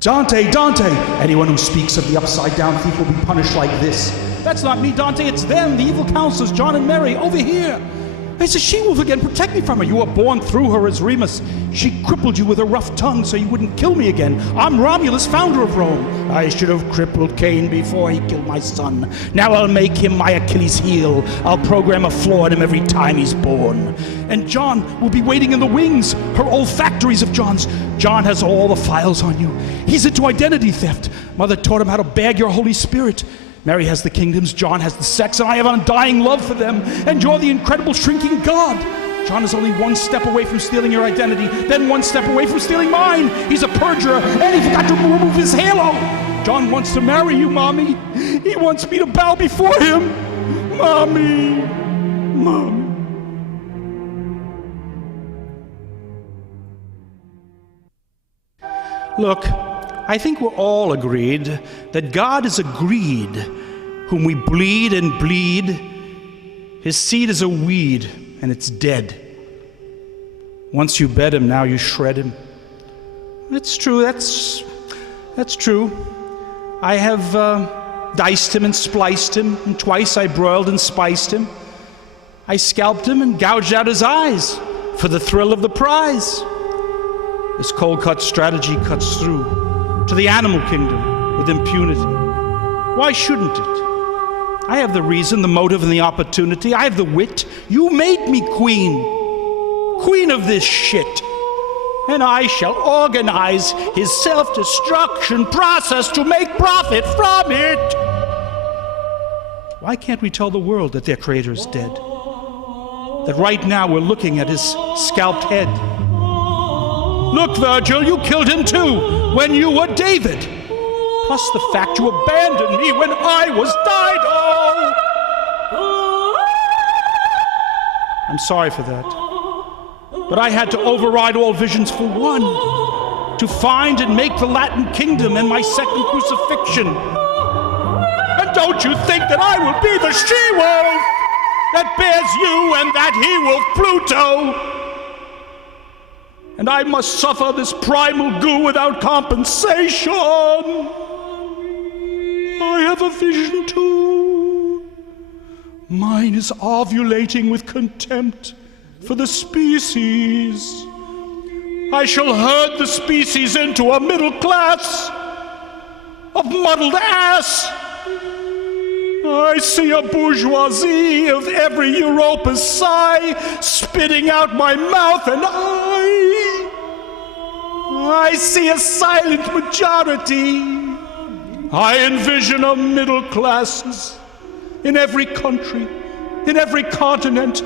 Dante, Dante! Anyone who speaks of the upside-down thief will be punished like this. That's not me, Dante. It's them, the evil counselors, John and Mary, over here. It's a she-wolf again. Protect me from her. You were born through her as Remus. She crippled you with her rough tongue so you wouldn't kill me again. I'm Romulus, founder of Rome. I should have crippled Cain before he killed my son. Now I'll make him my Achilles heel. I'll program a flaw in him every time he's born. And John will be waiting in the wings. Her olfactories of John's. John has all the files on you. He's into identity theft. Mother taught him how to bag your Holy Spirit. Mary has the kingdoms, John has the sex, and I have an undying love for them. And you're the incredible shrinking God. John is only one step away from stealing your identity, then one step away from stealing mine. He's a perjurer, and he forgot to remove his halo. John wants to marry you, Mommy. He wants me to bow before him. Mommy. Mommy. Look, I think we're all agreed that God is a greed, whom we bleed and bleed. His seed is a weed, and it's dead. Once you bed him, now you shred him. That's true, that's true. I have diced him and spliced him, and twice I broiled and spiced him. I scalped him and gouged out his eyes for the thrill of the prize. This cold-cut strategy cuts through to the animal kingdom with impunity. Why shouldn't it? I have the reason, the motive, and the opportunity. I have the wit. You made me queen of this shit. And I shall organize his self-destruction process to make profit from it. Why can't we tell the world that their creator is dead? That right now we're looking at his scalped head. Look, Virgil, you killed him too, when you were David. Plus the fact you abandoned me when I was Dido. I'm sorry for that. But I had to override all visions for one, to find and make the Latin kingdom and my second crucifixion. And don't you think that I will be the she-wolf that bears you and that he-wolf Pluto? And I must suffer this primal goo without compensation. I have a vision too. Mine is ovulating with contempt for the species. I shall herd the species into a middle class of muddled ass. I see a bourgeoisie of every Europa's sigh spitting out my mouth, and I see a silent majority. I envision a middle classes in every country, in every continent.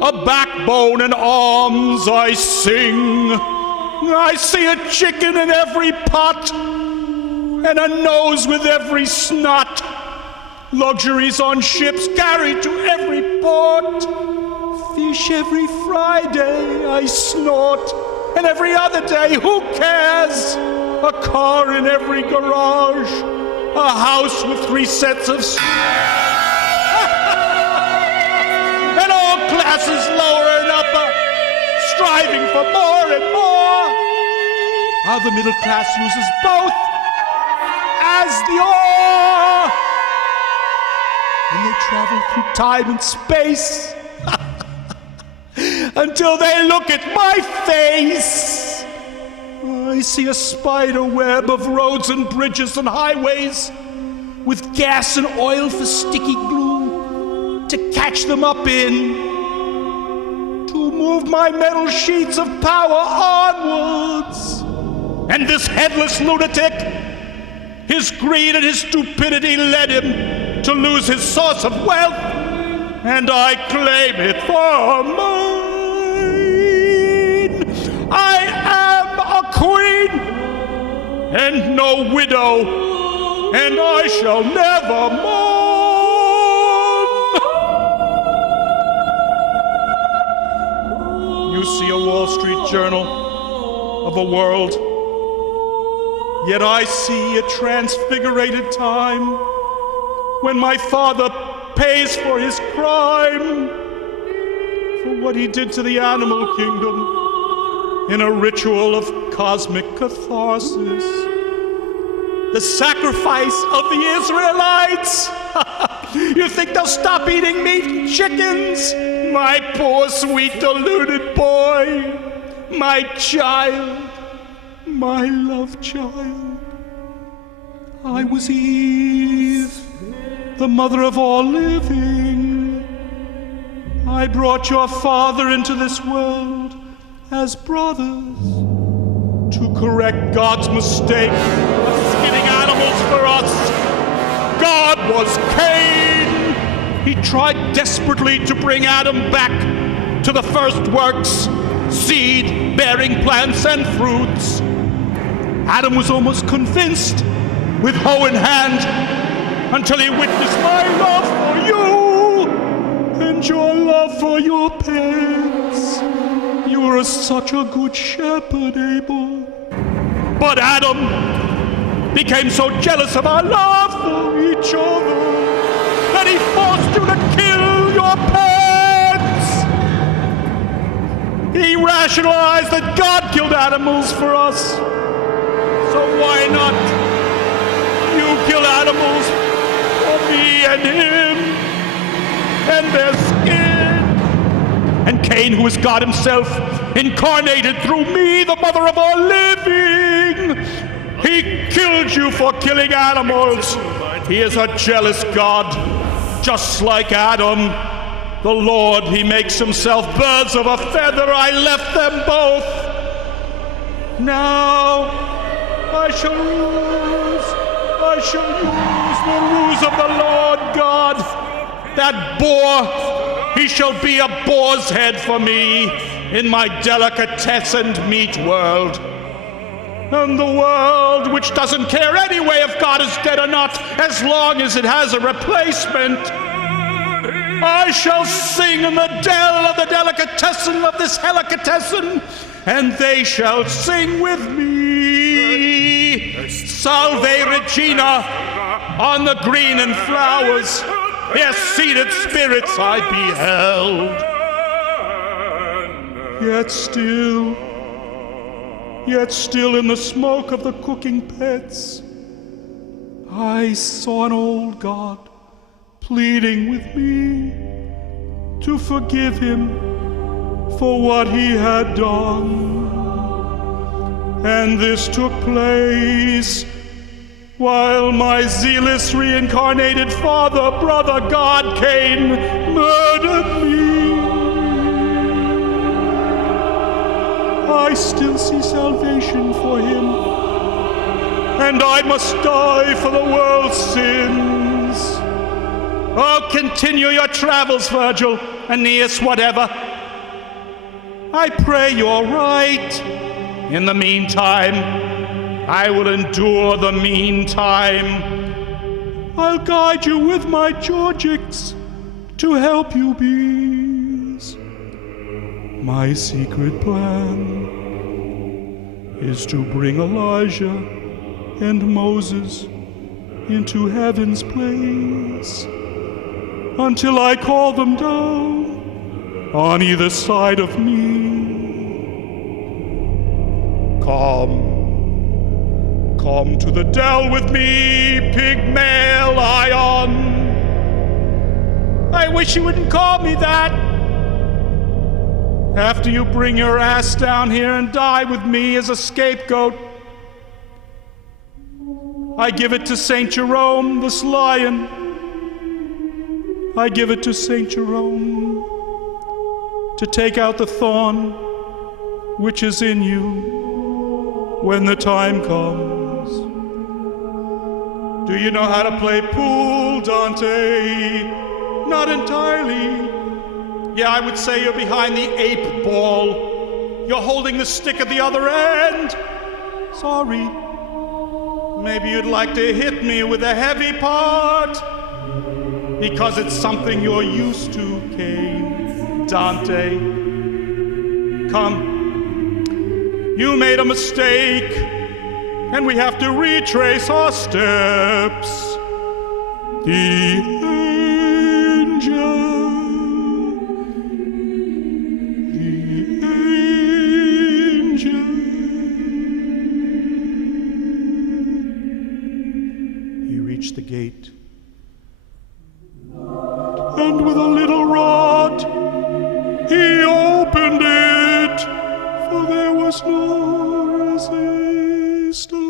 A backbone and arms I sing. I see a chicken in every pot, and a nose with every snot. Luxuries on ships carried to every port. Fish every Friday I snort, and every other day, who cares? A car in every garage, a house with 3 sets of and all classes lower and upper, striving for more and more. How the middle class uses both as the oar. And they travel through time and space until they look at my face. I see a spider web of roads and bridges and highways with gas and oil for sticky glue to catch them up in, to move my metal sheets of power onwards. And this headless lunatic, his greed and his stupidity led him to lose his source of wealth, and I claim it for mine. I am a queen and no widow, and I shall never mourn. You see a Wall Street Journal of a world, yet I see a transfigurated time when my father pays for his crime, for what he did to the animal kingdom in a ritual of cosmic catharsis. the sacrifice of the Israelites. You think they'll stop eating meat and chickens? My poor, sweet, deluded boy, my child, my love child. I was Eve, the mother of all living. I brought your father into this world as brothers to correct God's mistake of skinning animals for us. God was Cain. He tried desperately to bring Adam back to the first works, seed-bearing plants and fruits. Adam was almost convinced, with hoe in hand, until he witnessed my love for you and your love for your pets. You were such a good shepherd, Abel. But Adam became so jealous of our love for each other that he forced you to kill your pets. He rationalized that God killed animals for us. So why not you kill animals for me and him and their skin? And Cain, who is God himself, incarnated through me, the mother of all living, he killed you for killing animals. He is a jealous God, just like Adam. The Lord, he makes himself birds of a feather. I left them both. Now I shall use the ruse of the Lord God. That boar, he shall be a boar's head for me in my delicatessen meat world. And the world, which doesn't care anyway if God is dead or not, as long as it has a replacement. I shall sing in the dell of the delicatessen of this helicatessen, and they shall sing with me. Salve Regina on the green and flowers, their seated spirits I beheld. Yet still in the smoke of the cooking pits, I saw an old God pleading with me to forgive him for what he had done. And this took place while my zealous reincarnated father, brother God Cain, murdered me. I still see salvation for him, and I must die for the world's sins. Oh, continue your travels, Virgil, Aeneas, whatever. I pray you're right. In the meantime, I will endure the meantime. I'll guide you with my Georgics to help you bees. My secret plan is to bring Elijah and Moses into heaven's place until I call them down on either side of me. Come to the dell with me, Pygmalion. I wish you wouldn't call me that. After you bring your ass down here and die with me as a scapegoat, I give it to Saint Jerome, this lion. I give it to Saint Jerome to take out the thorn which is in you when the time comes. Do you know how to play pool, Dante? Not entirely. Yeah, I would say you're behind the 8 ball. You're holding the stick at the other end. Sorry. Maybe you'd like to hit me with the heavy part, because it's something you're used to, Cain, Dante. Come. You made a mistake, and we have to retrace our steps. The angel. reached the gate. And with a little rod, he opened it, for there was no resistance.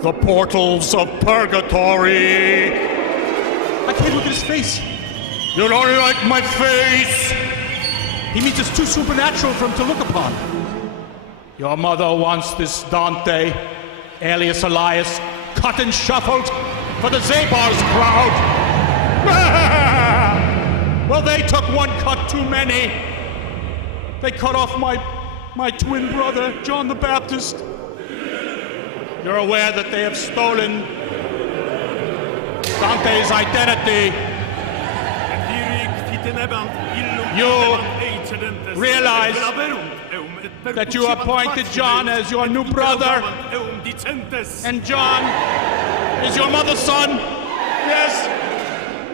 The portals of purgatory. I can't look at his face. You don't like my face? He means it's too supernatural for him to look upon. Your mother wants this Dante, alias Elias, cut and shuffled for the Zabar's crowd. Well, they took one cut too many. They cut off my twin brother, John the Baptist. You're aware that they have stolen Dante's identity. You realize that you appointed John as your new brother, and John is your mother's son? Yes.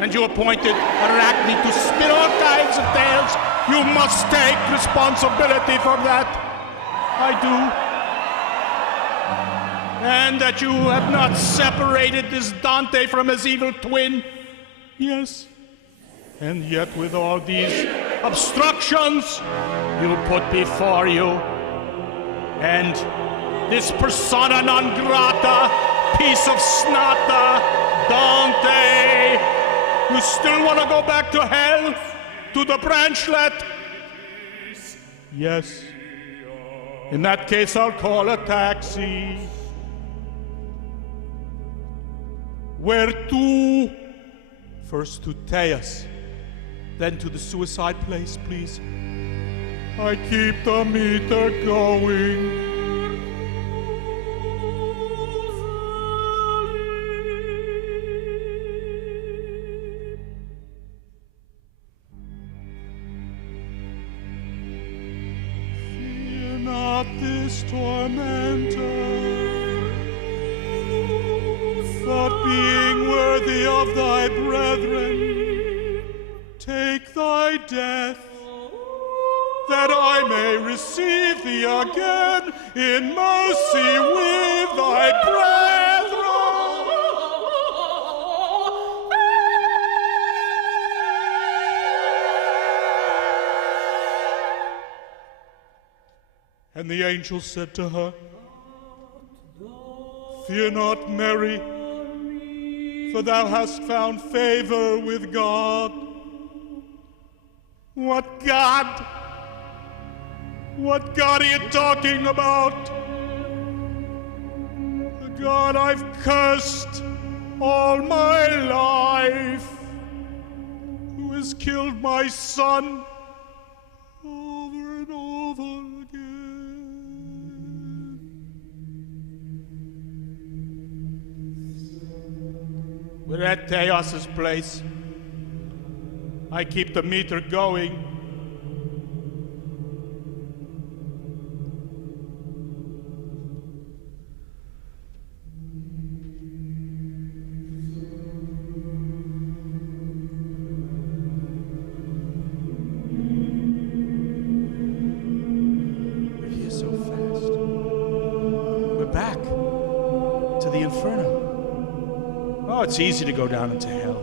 And you appointed Arachne to spin all kinds of tales. You must take responsibility for that. I do. And that you have not separated this Dante from his evil twin. Yes. And yet with all these obstructions you put before you, and this persona non grata, piece of snata, Dante, you still want to go back to hell? To the branchlet? Yes. In that case, I'll call a taxi. Where to? First to Tejas, then to the suicide place, please. I keep the meter going. Fear not this tormentor, but being worthy of thy brethren, take thy death, that I may receive thee again in mercy with thy brethren. And the angel said to her, Fear not, Mary, for thou hast found favor with God. What God? What God are you talking about? The God I've cursed all my life, who has killed my son over and over again. We're at Tejas' place. I keep the meter going. We're here so fast. We're back to the Inferno. Oh, it's easy to go down into hell.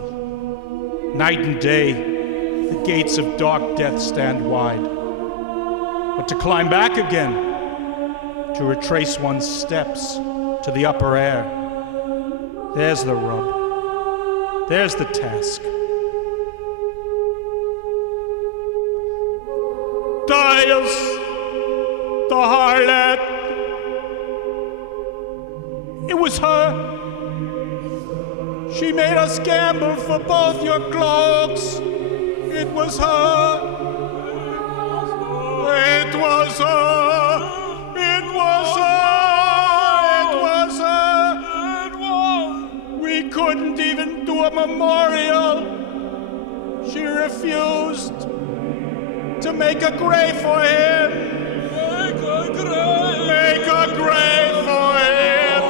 Night and day, the gates of dark death stand wide. But to climb back again, to retrace one's steps to the upper air, there's the rub. There's the task. Tejas, the harlot. It was her. She made us gamble for both your cloaks. It was her. memorial. She refused to make a grave for him. Make a grave for him.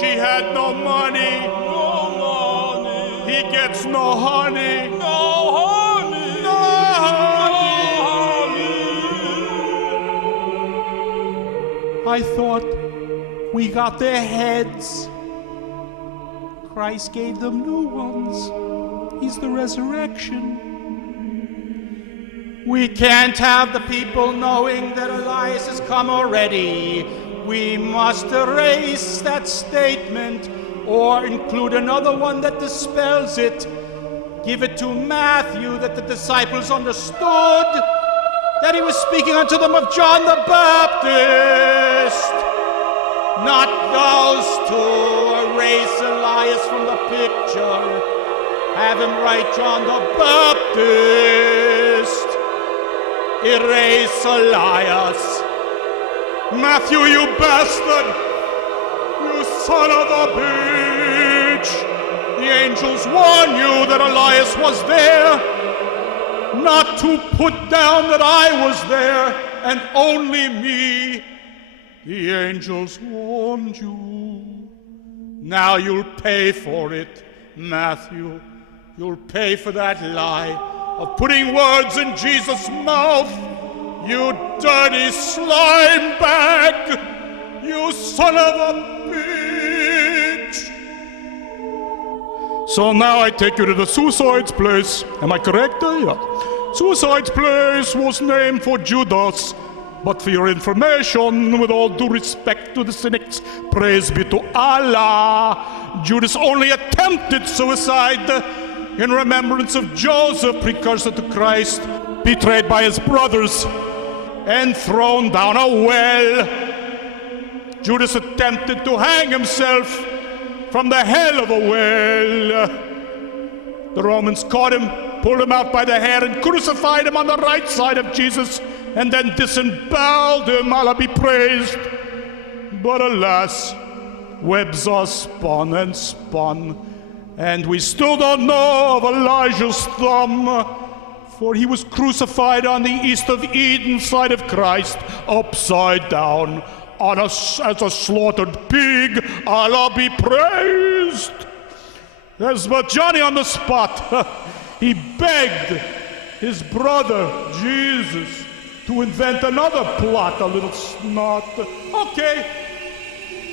She had no money. He gets no honey. I thought we got their heads. Christ gave them new ones. He's the resurrection. We can't have the people knowing that Elias has come already. We must erase that statement or include another one that dispels it. Give it to Matthew that the disciples understood that he was speaking unto them of John the Baptist, not those two. Erase Elias from the picture. Have him write John the Baptist. Erase Elias. Matthew, you bastard! You son of a bitch! The angels warn you that Elias was there, not to put down that I was there, and only me. The angels warned you. Now you'll pay for it, Matthew. You'll pay for that lie of putting words in Jesus' mouth. You dirty slime bag! You son of a bitch! So now I take you to the suicide's place. Am I correct? Yeah. Suicide's place was named for Judas. But for your information, with all due respect to the cynics, praise be to Allah, Judas only attempted suicide in remembrance of Joseph, precursor to Christ, betrayed by his brothers and thrown down a well. Judas attempted to hang himself from the hell of a well. The Romans caught him, pulled him out by the hair, and crucified him on the right side of Jesus, and then disemboweled him. Allah be praised. But alas, webs are spun and spun, and we still don't know of Elijah's thumb, for he was crucified on the east of Eden side of Christ, upside down, as a slaughtered pig. Allah be praised. There's but Johnny on the spot. He begged his brother Jesus to invent another plot, a little snot. Okay.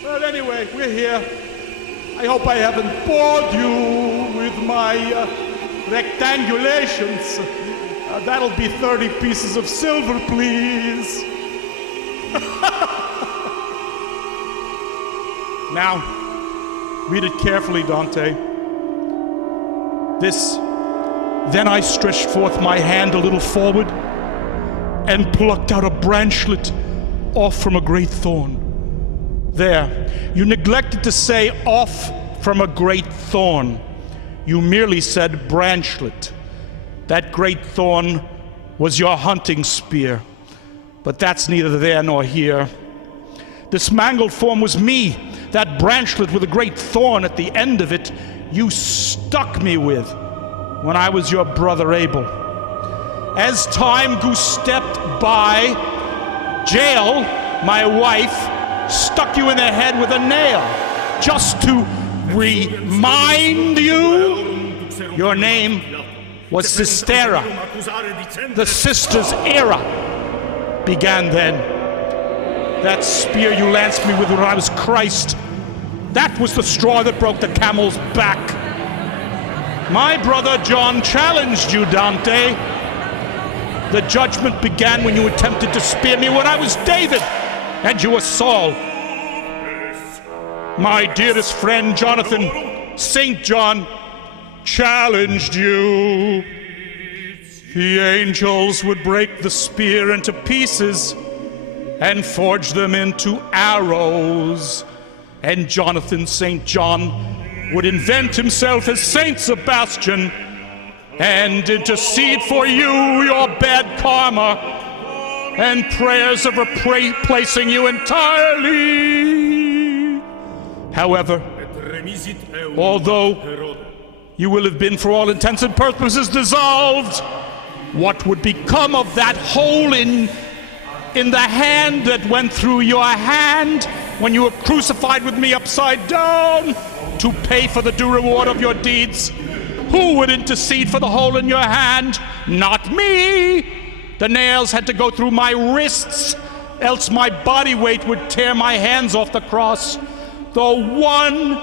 Well, anyway, we're here. I hope I haven't bored you with my rectangulations. That'll be 30 pieces of silver, please. Now, read it carefully, Dante. This, then I stretched forth my hand a little forward and plucked out a branchlet off from a great thorn. There, you neglected to say off from a great thorn. You merely said branchlet. That great thorn was your hunting spear, but that's neither there nor here. This mangled form was me, that branchlet with a great thorn at the end of it you stuck me with when I was your brother Abel. As time grew stepped by, Jael, my wife, stuck you in the head with a nail, just to remind you your name was Sistera. The sisters' era began then. That spear you lanced me with when I was Christ, that was the straw that broke the camel's back. My brother John challenged you, Dante. The judgment began when you attempted to spear me when I was David and you were Saul. My dearest friend Jonathan, St. John, challenged you. The angels would break the spear into pieces and forge them into arrows. And Jonathan St. John would invent himself as Saint Sebastian and intercede for you, your bad karma, and prayers of replacing you entirely. However, although you will have been, for all intents and purposes, dissolved. What would become of that hole in the hand that went through your hand when you were crucified with me upside down to pay for the due reward of your deeds? Who would intercede for the hole in your hand? Not me. The nails had to go through my wrists, else my body weight would tear my hands off the cross. The one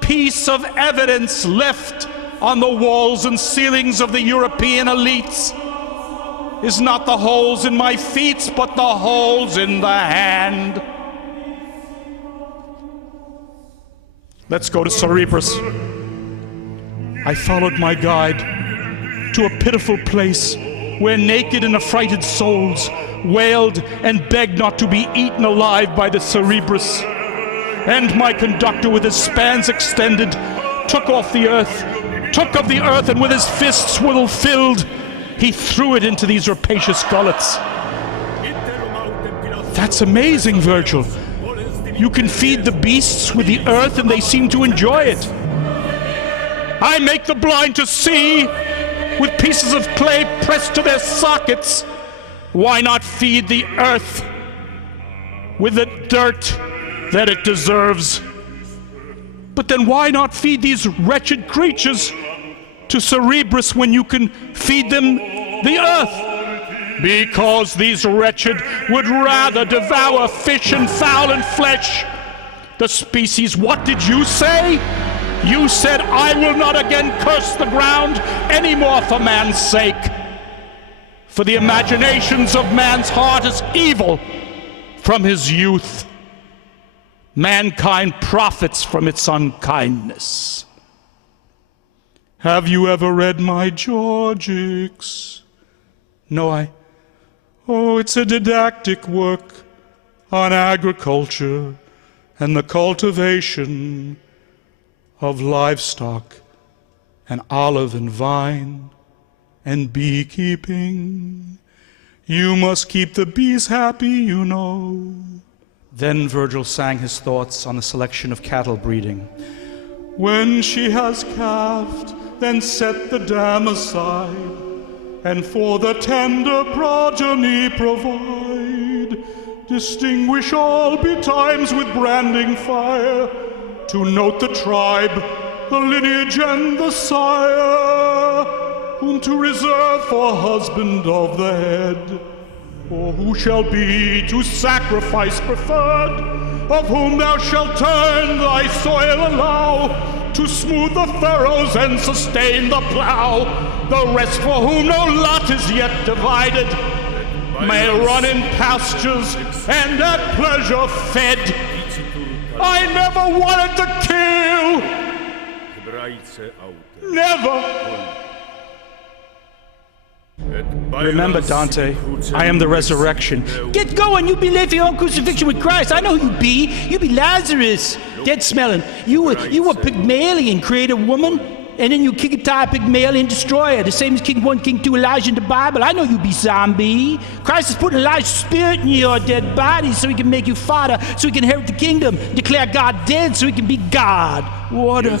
piece of evidence left on the walls and ceilings of the European elites is not the holes in my feet, but the holes in the hand. Let's go to Cerberus. I followed my guide to a pitiful place where naked and affrighted souls wailed and begged not to be eaten alive by the Cerberus. And my conductor, with his spans extended, took of the earth, and with his fists filled, he threw it into these rapacious gullets. That's amazing, Virgil. You can feed the beasts with the earth and they seem to enjoy it. I make the blind to see with pieces of clay pressed to their sockets. Why not feed the earth with the dirt that it deserves? But then why not feed these wretched creatures to Cerberus when you can feed them the earth? Because these wretched would rather devour fish and fowl and flesh. The species, what did you say? You said, I will not again curse the ground anymore for man's sake. For the imaginations of man's heart is evil from his youth. Mankind profits from its unkindness. Have you ever read my Georgics? No, Oh, it's a didactic work on agriculture and the cultivation of livestock and olive and vine and beekeeping. You must keep the bees happy, you know. Then Virgil sang his thoughts on the selection of cattle breeding. When she has calved, then set the dam aside, and for the tender progeny provide. Distinguish all betimes with branding fire, to note the tribe, the lineage, and the sire, whom to reserve for husband of the head, or who shall be to sacrifice preferred, of whom thou shalt turn thy soil allow, to smooth the furrows and sustain the plow. The rest, for whom no lot is yet divided, may run in pastures and at pleasure fed. I never wanted to kill. Never. Remember, Dante, I am the resurrection. Get going, you be late for your own crucifixion with Christ. I know who you be. You be Lazarus, dead smelling. You were Pygmalion, create a woman, and then you kick a tie Pygmalion, destroy her. The same as King 1, King 2, Elijah in the Bible. I know you be zombie. Christ is putting Elijah's spirit in your dead body so he can make you father, so he can inherit the kingdom, declare God dead so he can be God. Water.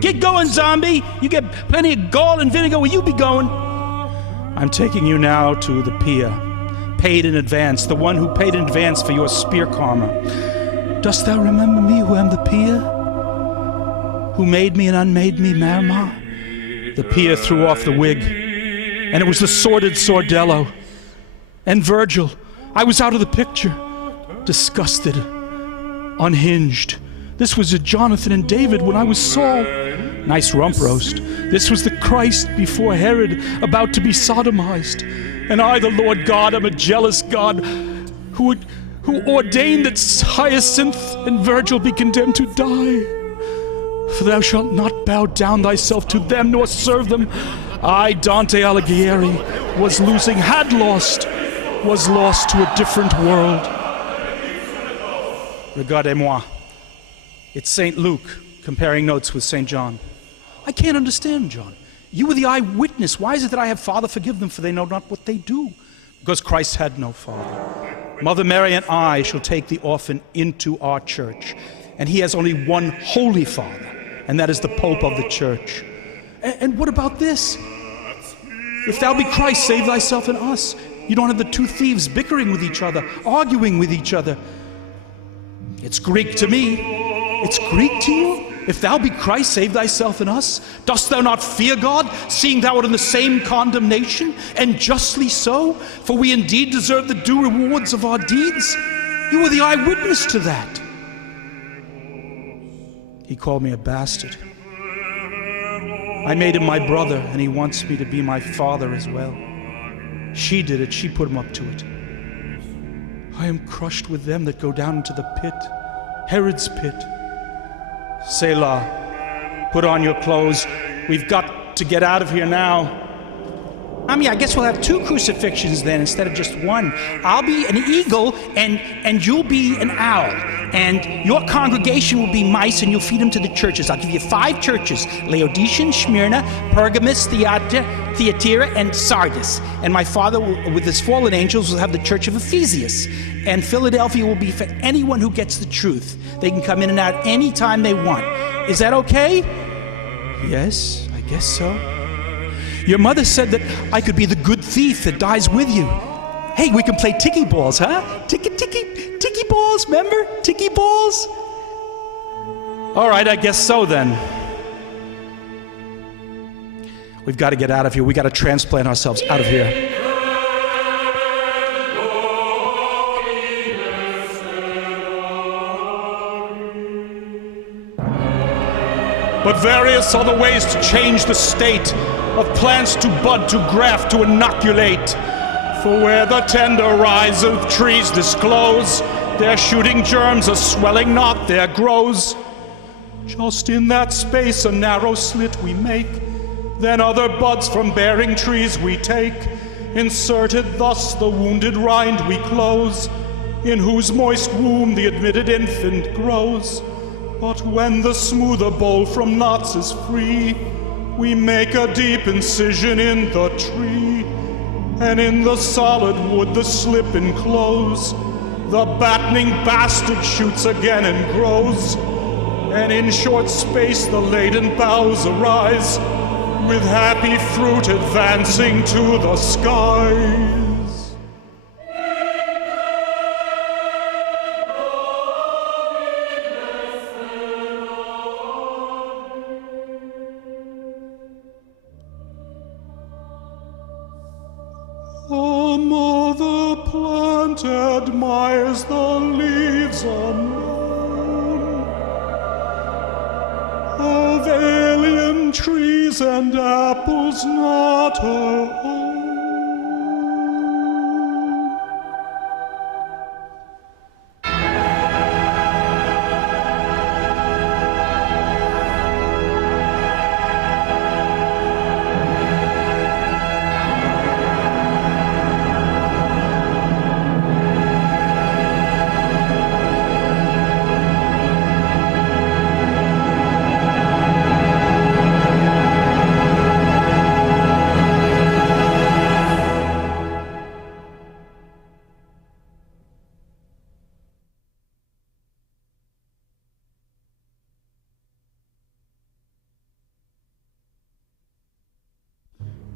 Get going, zombie. You get plenty of gall and vinegar where you be going. I'm taking you now to the Pia, paid in advance, the one who paid in advance for your spear karma. Dost thou remember me who am the Pia? Who made me and unmade me, Marmar? The Pia threw off the wig, and it was the sordid Sordello. And Virgil, I was out of the picture, disgusted, unhinged. This was a Jonathan and David when I was Saul. Nice rump roast. This was the Christ before Herod, about to be sodomized. And I, the Lord God, am a jealous God who ordained that Hyacinth and Virgil be condemned to die. For thou shalt not bow down thyself to them, nor serve them. I, Dante Alighieri, was lost to a different world. Regardez-moi. It's St. Luke comparing notes with St. John. I can't understand, John. You were the eyewitness. Why is it that I have Father, forgive them, for they know not what they do? Because Christ had no father. Mother Mary and I shall take the orphan into our church. And he has only one holy Father, and that is the Pope of the Church. And what about this? If thou be Christ, save thyself and us. You don't have the two thieves bickering with each other, arguing with each other. It's Greek to me. It's Greek to you? If thou be Christ, save thyself and us. Dost thou not fear God, seeing thou art in the same condemnation, and justly so? For we indeed deserve the due rewards of our deeds. You were the eyewitness to that. He called me a bastard. I made him my brother, and he wants me to be my father as well. She did it. She put him up to it. I am crushed with them that go down into the pit, Herod's pit. Selah, put on your clothes. We've got to get out of here now. I guess we'll have two crucifixions then instead of just one. I'll be an eagle and you'll be an owl. And your congregation will be mice and you'll feed them to the churches. I'll give you 5 churches: Laodicean, Smyrna, Pergamus, Thyatira, and Sardis. And my Father, with his fallen angels, will have the church of Ephesus. And Philadelphia will be for anyone who gets the truth. They can come in and out anytime they want. Is that okay? Yes, I guess so. Your mother said that I could be the good thief that dies with you. Hey, we can play ticky balls, huh? Ticky balls, remember? Ticky balls? All right, I guess so then. We've got to get out of here. We've got to transplant ourselves out of here. But various are the ways to change the state of plants to bud, to graft, to inoculate. For where the tender rise of trees disclose, their shooting germs a swelling knot there grows. Just in that space a narrow slit we make, then other buds from bearing trees we take. Inserted thus the wounded rind we close, in whose moist womb the admitted infant grows. But when the smoother bowl from knots is free, we make a deep incision in the tree, and in the solid wood the slip enclose. The battening bastard shoots again and grows, and in short space the laden boughs arise, with happy fruit advancing to the skies. A mother plant admires the leaves unknown of alien trees and apples not her own.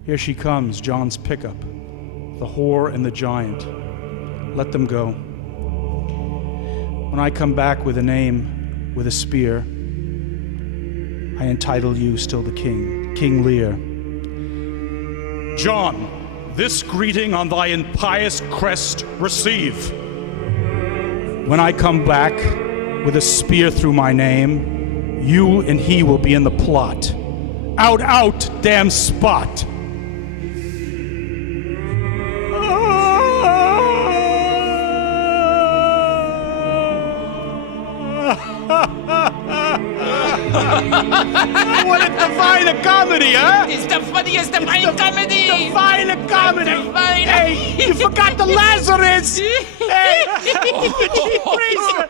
Here she comes, John's pickup, the whore and the giant. Let them go. When I come back with a name, with a spear, I entitle you still the king, King Lear. John, this greeting on thy impious crest receive. When I come back with a spear through my name, you and he will be in the plot. Out, out, damn spot! What a divine comedy, huh? It's the funniest divine comedy! Divine comedy! Divine. Hey, you forgot the Lazarus! Hey! Oh,